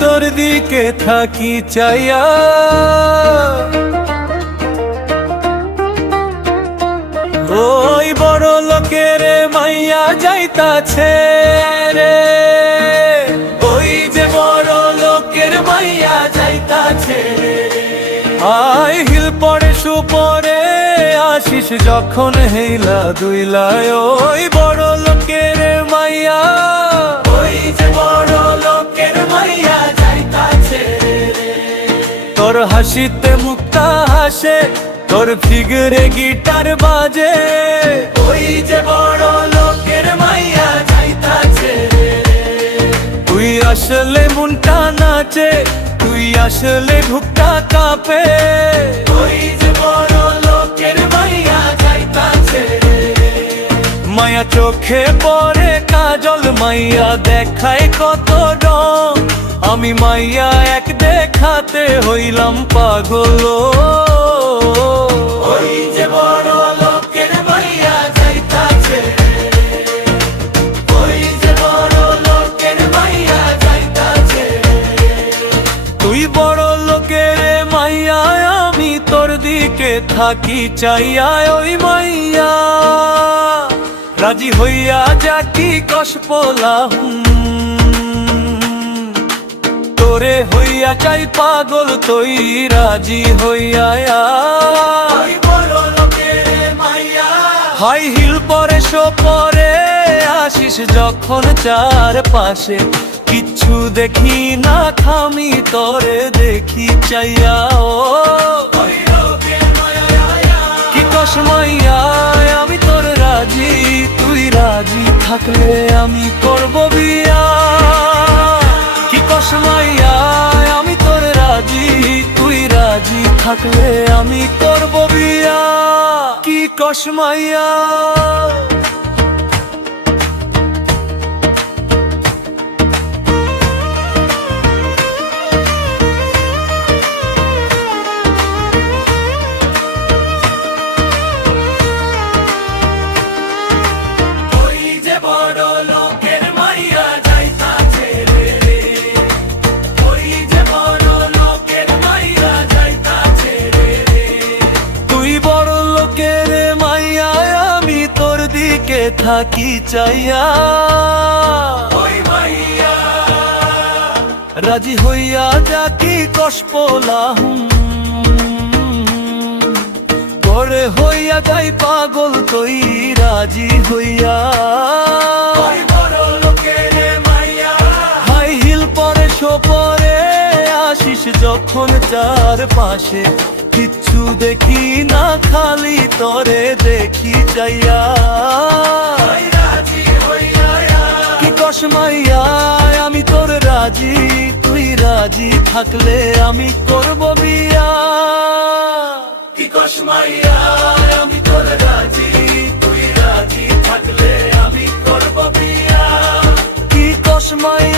তোর দিকে থাকি চাইয়া। ওই বড় লোকের মাইয়া যাইতাছে রে। ওই যে বড় লোকের মাইয়া যাইতাছে আই হিল পরে সুপরে আসিস যখন হেইলা দুইলায়। ওই বড় লোকের হাসিতে মুক্তা হাসে তোর ফিগরে গিটার বাজে। ওই যে বড় লোকের মাইয়া যাইতাছে তুই আসলে মনটা নাচে তুই আসলে ভুকটা কাঁপে। ওই যে বড় লোকের মাইয়া যাইতাছে মায়া চোখে পরে কাজল মাইয়া দেখায় কত রং। আমি মাইয়া এক দেখাতে হইলাম পাগল। ওই যে বড় লোকের মাইয়া যাইতাছে। ওই যে বড় লোকের মাইয়া যাইতাছে। তুই বড় লোকের মাইয়া আমি তোর দিকে থাকি চাইয়া ওই মাইয়া। রাজি হইয়া যা যাকি কসপলা তোরে হইয়া চাই পাগল তুই রাজি হইয়া হাই হিল পরে শো পরে আসিস যখন চার পাশে কিচ্ছু দেখি না খামি তোরে দেখি চাইয়া ও। কি কসমাইয়া আমি তোর রাজি তুই রাজি থাকলে আমি করব বিয়া। থাকলে আমি করব বিয়া। কি কসমাইয়া থাকি চাইয়া? রাজি হইয়া যাকি কসপলা করে হইয়া যাই পাগল তুই রাজি হইয়া। হাই হিল পরে শো পরে আসিস যখন চার পাশে কিচ্ছু দেখি না খালি তরে দেখি চাইয়া। কি কসমাইয়া আমি তোর রাজি তুই রাজি থাকলে আমি করব বিয়া। কি কসমাইয়া আমি তোর রাজি তুই রাজি থাকলে আমি করব বিয়া। কি কসমাইয়া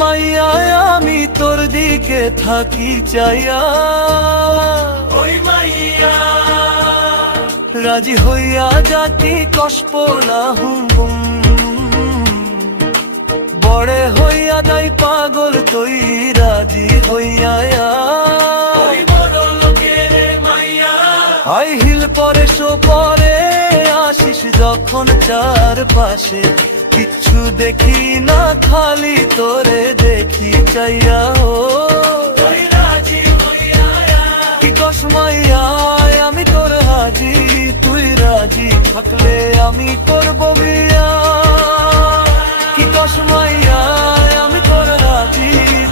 মাইয়া আমি তোর দিকে থাকি চাইয়া। ওই মাইয়া। রাজি হইয়া জাতি কসপলা হুম বড়ে হইয়া যাই পাগল তুই রাজি হইয়া আয়। হাই হিল পরে শো পরে আসিস যখন চার পাশে কিচ্ছু দেখি না খালি চাইয়া, ও। কি কসমাইয়া আমি তোর হাজি, তুই রাজি থাকলে আমি করব বিয়া। কি কসমাইয়া আমি তোর রাজি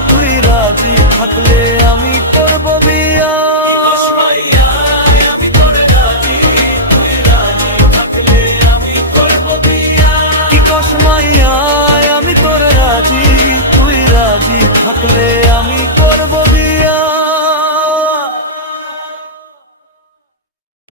তুই রাজি থাকলে আমি